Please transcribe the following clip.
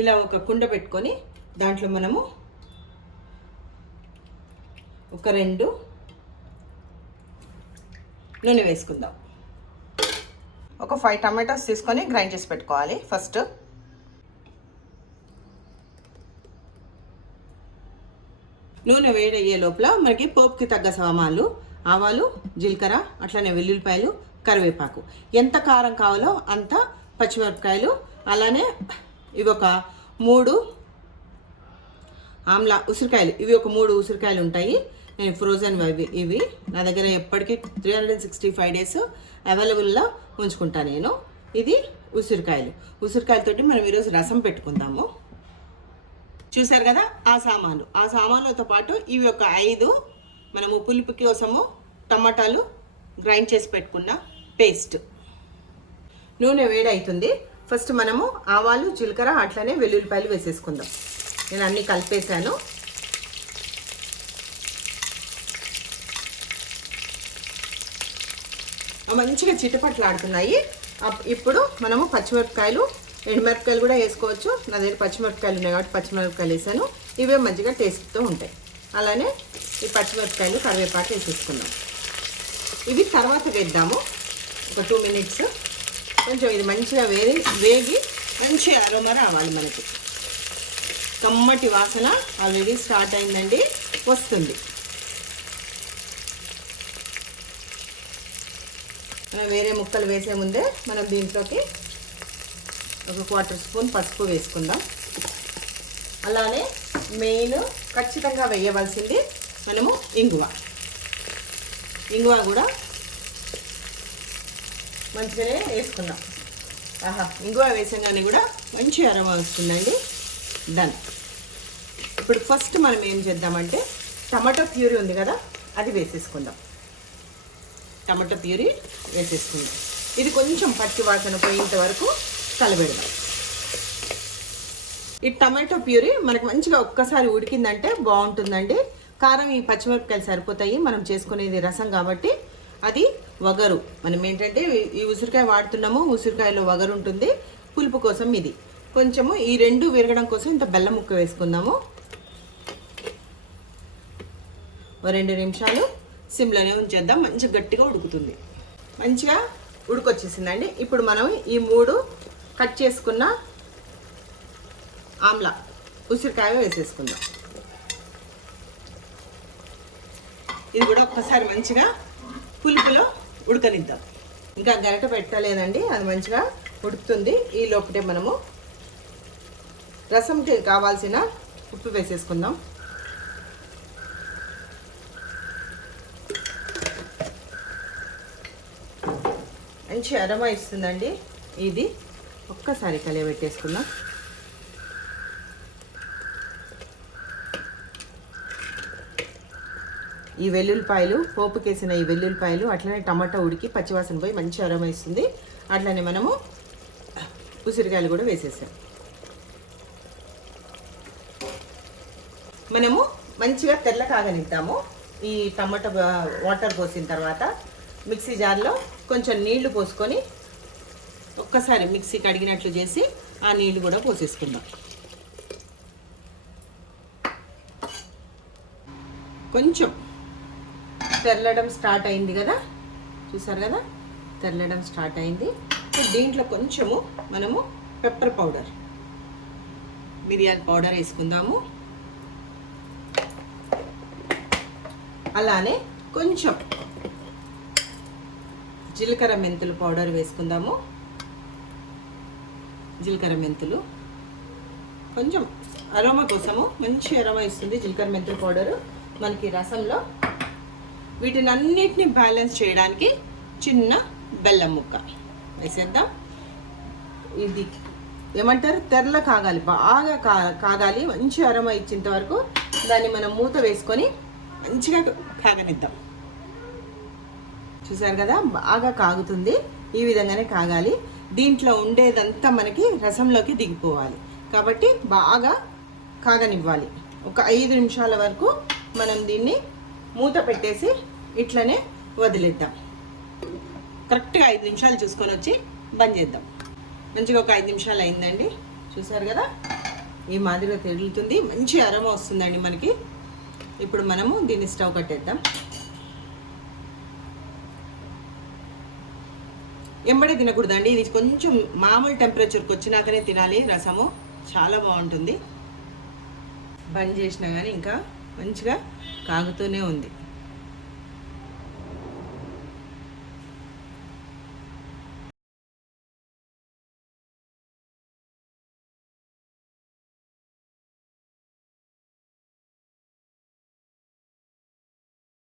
ఇలా ఒక కుండ పెట్టుకొని దాంట్లో మనము ఒక 2 నూనె వేసుకుందాం. ఒక 5 టమాటాస్ తీసుకొని గ్రైండ్ చేసి పెట్టుకోవాలి. ఫస్ట్ నూనె వేడయ్యే లోపల మనకి పోపుకి తగ్గ సామాన్లు, ఆవాలు, జీలకర్ర, అట్లనే వెల్లుల్లిపాయలు, కరివేపాకు, ఎంత కారం కావాలో అంత పచ్చిమిరపకాయలు, అలానే ఇవి ఒక 3 ఆమ్లా ఉసిరికాయలు, ఇవి ఒక 3 ఉసిరికాయలు ఉంటాయి. నేను ఫ్రోజన్ ఇవి నా దగ్గర ఎప్పటికీ 365 డేస్ అవైలబుల్లో ఉంచుకుంటాను నేను. ఇది ఉసిరికాయలతోటి మనం ఈరోజు రసం పెట్టుకుందాము. చూసారు కదా ఆ సామాన్లతో పాటు ఇవి ఒక 5 మనము పులుపు కోసము టమాటాలు గ్రైండ్ చేసి పెట్టుకున్న పేస్ట్. నూనె వేడి అవుతుంది. ఫస్ట్ మనము ఆవాలు, జీలకర్ర, అట్లనే వెల్లుల్లిపాయలు వేసేసుకుందాం. నేను అన్నీ కలిపేసాను. మంచిగా చిటపట్లాడుతున్నాయి. ఇప్పుడు మనము పచ్చిమిరపకాయలు, ఎండుమిరపకాయలు కూడా వేసుకోవచ్చు. నా దగ్గర పచ్చిమిరపకాయలు ఉన్నాయి కాబట్టి పచ్చిమిరపకాయలు వేసాను. ఇవే మంచిగా టేస్ట్తో ఉంటాయి. అలానే ఈ పచ్చిమిరపకాయలు, కరివేపాకు వేసేసుకుందాం. ఇవి తర్వాత వేద్దాము. ఒక 2 మినిట్స్ కొంచెం ఇది మంచిగా వేగి మంచి అరోమా రావాలి. మనకి కమ్మటి వాసన ఆల్రెడీ స్టార్ట్ అయిందండి, వస్తుంది. వేరే ముక్కలు వేసే ముందే మనం దీంట్లోకి ఒక 1/4 స్పూన్ పసుపు వేసుకుందాం. అలానే మెయిన్ ఖచ్చితంగా వేయవలసింది మనము ఇంగువ కూడా మంచిగానే వేసుకుందాం. ఇంగువ వేసగానే కూడా మంచి అరోమా వస్తుందండి. డన్. ఇప్పుడు ఫస్ట్ మనం ఏం చేద్దామంటే టమాటో ప్యూరీ ఉంది కదా, అది వేసేసుకుందాం. టమాటో ప్యూరీ వేసేసుకుందాం. ఇది కొంచెం పచ్చి వాసన పోయేంత వరకు కలబెడదాం. ఈ టమాటో ప్యూరీ మనకు మంచిగా ఒక్కసారి ఉడికిందంటే బాగుంటుందండి. కారం ఈ పచ్చిమిరపకాయలు సరిపోతాయి. మనం చేసుకునేది రసం కాబట్టి అది వగరు. మనం ఏంటంటే ఈ ఉసిరికాయ వాడుతున్నాము, ఉసిరికాయలో వగరు ఉంటుంది. పులుపు కోసం ఇది కొంచెము ఈ 2 విరగడం కోసం ఇంత బెల్లం ముక్క వేసుకుందాము. 2 నిమిషాలు సిమ్లోనే ఉంచేద్దాం. మంచిగా గట్టిగా ఉడుకుతుంది. మంచిగా ఉడికొచ్చేసిందండి. ఇప్పుడు మనం ఈ 3 కట్ చేసుకున్న ఆమ్లా ఉసిరికాయ వేసేసుకుందాం. ఇది కూడా ఒక్కసారి మంచిగా పులుపులో ఉడకనిద్దాం. ఇంకా గరిట పెట్టలేదండి, అది మంచిగా ఉడుకుతుంది. ఈ లోపటే మనము రసంకి కావాల్సిన ఉప్పు వేసేసుకుందాం. మంచి అరోమా ఇస్తుందండి. ఇది ఒక్కసారి కలియబెట్టేసుకుందాం. ఈ వెల్లుల్లిపాయలు, పోపుకేసిన ఈ వెల్లుల్లిపాయలు, అట్లనే టమాటా ఉడికి పచ్చివాసన పోయి మంచి అరోమా ఇస్తుంది. అట్లనే మనము ఉసిరికాయలు కూడా వేసేసాం. మనము మంచిగా తెల్ల కాగనిద్దాము. ఈ టమాటా వాటర్ పోసిన తర్వాత మిక్సీ జార్లో కొంచెం నీళ్లు పోసుకొని ఒక్కసారి మిక్సీ కడిగినట్లు చేసి ఆ నీళ్లు కూడా పోసేసుకుందాం. కొంచెం తెరలడం స్టార్ట్ అయింది కదా, చూసారు కదా, తెరలడం స్టార్ట్ అయింది. దీంట్లో కొంచెము మనము పెప్పర్ పౌడర్, మిరియాల పౌడర్ వేసుకుందాము. అలానే కొంచెం జీలకర్ర మెంతులు పౌడర్ వేసుకుందాము. జీలకర్ర మెంతులు కొంచెం అరోమా కోసము మంచి అరోమా ఇస్తుంది జీలకర్ర మెంతుల పౌడరు మనకి రసంలో. వీటిని అన్నిటిని బ్యాలెన్స్ చేయడానికి చిన్న బెల్లం ముక్క వేసేద్దాం. ఇది ఏమంటారు, తెరల కాగాలి, బాగా కాగాలి. మంచి అరోమా ఇచ్చేంత వరకు దాన్ని మనం మూత వేసుకొని మంచిగా కాగనిద్దాం. చూసారు కదా, బాగా కాగుతుంది. ఈ విధంగానే కాగాలి. దీంట్లో ఉండేదంతా మనకి రసంలోకి దిగిపోవాలి కాబట్టి బాగా కాగనివ్వాలి. ఒక 5 నిమిషాల వరకు మనం దీన్ని మూత పెట్టేసి ఇట్లనే వదిలేద్దాం. కరెక్ట్గా 5 నిమిషాలు చూసుకొని వచ్చి బంద్ చేద్దాం. మంచిగా ఒక 5 నిమిషాలు అయిందండి. చూసారు కదా, ఈ మాదిరిగా తిరుగుతుంది, మంచి అరమ వస్తుందండి మనకి. ఇప్పుడు మనము దీన్ని స్టవ్ కట్టేద్దాం. ఎంబడే తినకూడదండి, ఇది కొంచెం మామూలు టెంపరేచర్కి వచ్చినాకనే తినాలి. రసము చాలా బాగుంటుంది. బంద్ చేసినా కానీ ఇంకా మంచిగా కాగుతూనే ఉంది.